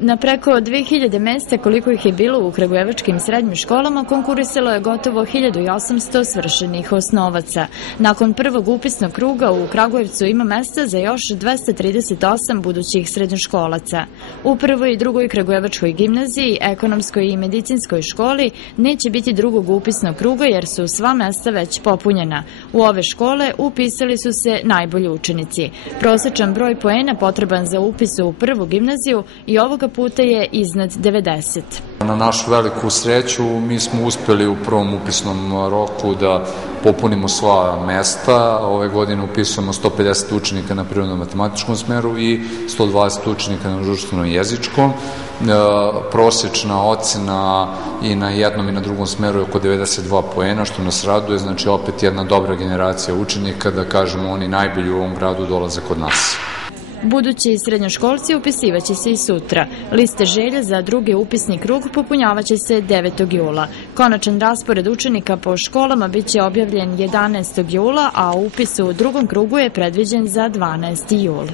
Na preko 2000 mesta koliko ih je bilo u kragujevačkim srednjim školama konkurisalo je gotovo 1800 svršenih osnovaca. Nakon prvog upisnog kruga u Kragujevcu ima mesta za još 238 budućih srednjoškolaca. U prvoj i drugoj kragujevačkoj gimnaziji, ekonomskoj i medicinskoj školi neće biti drugog upisnog kruga jer su sva mesta već popunjena. U ove škole upisali su se najbolji učenici. Prosečan broj poena potreban za upis u prvu gimnaziju i ovoga puta je iznad 90. Na našu veliku sreću mi smo uspeli u prvom upisnom roku da popunimo sva mesta. Ove godine upisujemo 150 učenika na prirodno-matematičkom smeru i 120 učenika na društveno-jezičkom. Prosečna ocena i na jednom i na drugom smeru je oko 92 poena, što nas raduje. Znači opet jedna dobra generacija učenika, da kažemo oni najbolji u ovom gradu dolaze kod nas. Budući srednjoškolci upisivaće se i sutra. Liste želja za drugi upisni krug popunjavaće se 9. jula. Konačan raspored učenika po školama biće objavljen 11. jula, a upis u drugom krugu je predviđen za 12. jul.